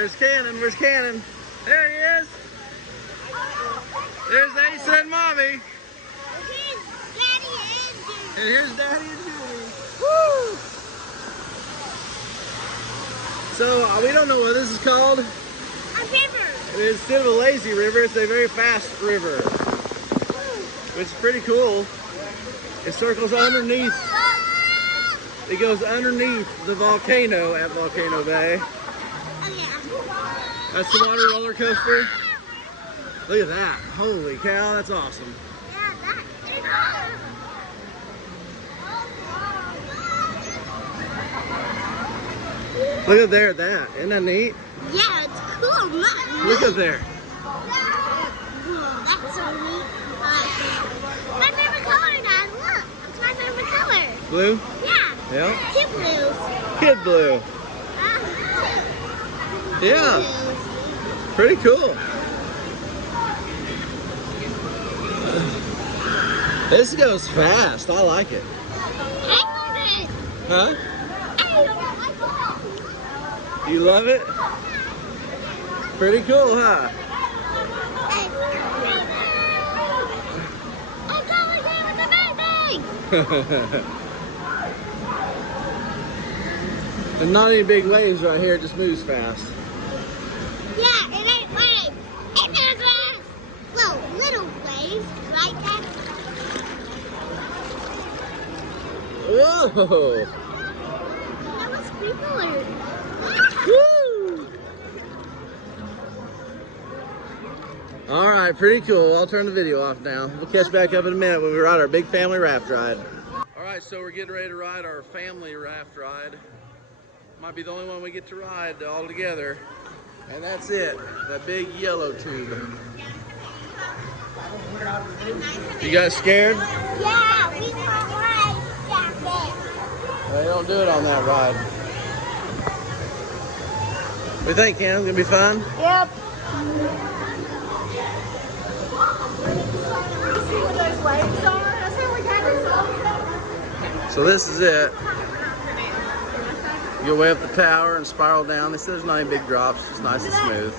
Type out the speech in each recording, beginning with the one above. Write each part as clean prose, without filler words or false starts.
There's Cannon. Where's Cannon? There he is. There's Asa and Mommy. And here's Daddy and Judy. Woo! So we don't know what this is called. A river. Instead of a lazy river, it's a very fast river, which is pretty cool. It circles underneath. It goes underneath the volcano at Volcano Bay. That's the water roller coaster. Look at that. Holy cow, that's awesome. Look at there at that. Isn't that neat? Yeah, it's cool. Look at there. That's so neat. My favorite color, Dad. Look. That's my favorite color. Blue? Yeah. Yeah. Two blues. Kid blue. Two. Yeah. Pretty cool. This goes fast. I like it. Huh? You love it? Pretty cool, huh? I'm going with the baby. And not any big waves right here. It just moves fast. Yeah, it ain't waves. It ain't waves. Well, little waves, right, Dad? Whoa! That was sprinkler. Woo! All right, pretty cool. I'll turn the video off now. We'll catch back up in a minute when we ride our big family raft ride. All right, so we're getting ready to ride our family raft ride. Might be the only one we get to ride all together. And that's it, that big yellow tube. You guys scared? Yeah, we want life jacket. They don't do it on that ride. What do you think, Cam? Gonna be fun? Yep. So this is it. You go way up the tower and spiral down. They said there's not any big drops. It's nice and smooth.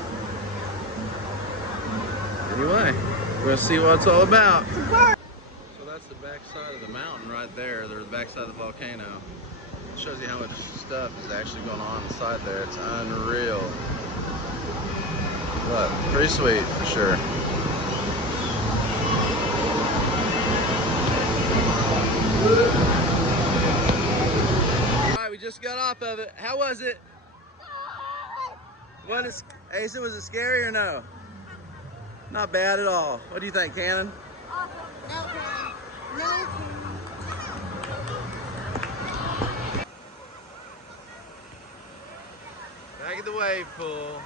Anyway, we're gonna see what it's all about. So that's the back side of the mountain right there. There's the back side of the volcano. It shows you how much stuff is actually going on inside there. It's unreal. But pretty sweet for sure. Alright, we just got off of it. How was it? Asa, was it scary or no? Not bad at all. What do you think, Cannon? Back at the wave pool.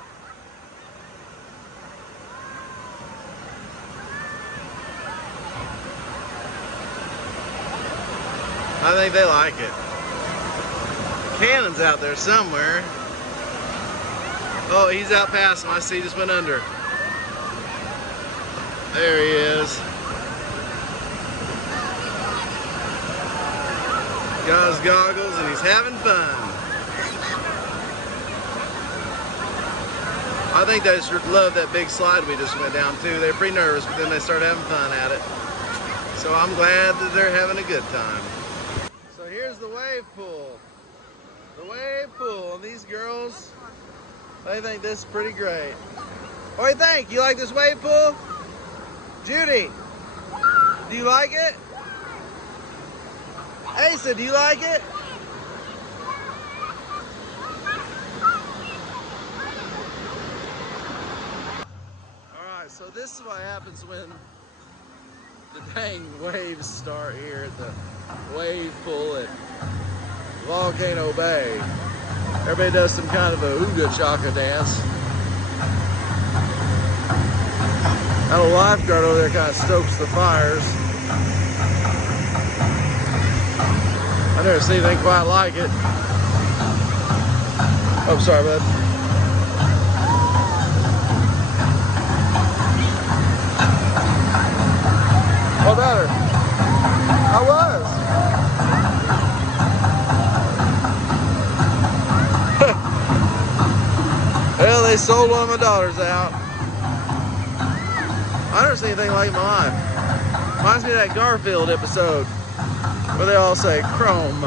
I think they like it. Cannon's out there somewhere. Oh, he's out past him. I see he just went under. There he is. Got his goggles and he's having fun. I think they just love that big slide we just went down too. They're pretty nervous, but then they start having fun at it. So I'm glad that they're having a good time. So here's the wave pool. The wave pool. And these girls, they think this is pretty great. What do you think? You like this wave pool? Judy, do you like it? Asa, do you like it? Alright, so this is what happens when the dang waves start here at the wave pool at Volcano Bay. Everybody does some kind of a ooga chaka dance. That little lifeguard over there kind of stokes the fires. I never seen anything quite like it. Oh, sorry, bud. What about her? I was. Well, they They sold one of my daughters out. I never seen anything like it in my life. Reminds me of that Garfield episode where they all say chrome.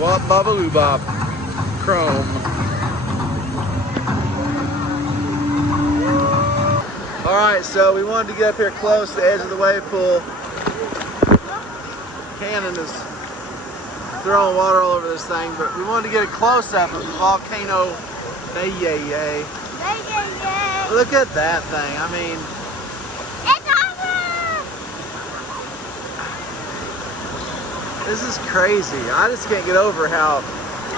Wop babaloo bop. Chrome. Alright, so we wanted to get up here close to the edge of the wave pool. Cannon is throwing water all over this thing, but we wanted to get a close up of Volcano Bay. Look at that thing. I mean, It's awesome! this is crazy. I just can't get over how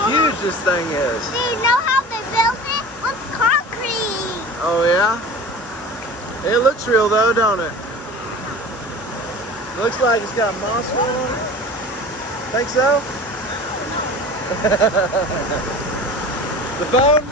huge this thing is. Do you know how they built it? With concrete. Oh yeah? It looks real though, don't it? Looks like it's got moss on it. Think so? The phone?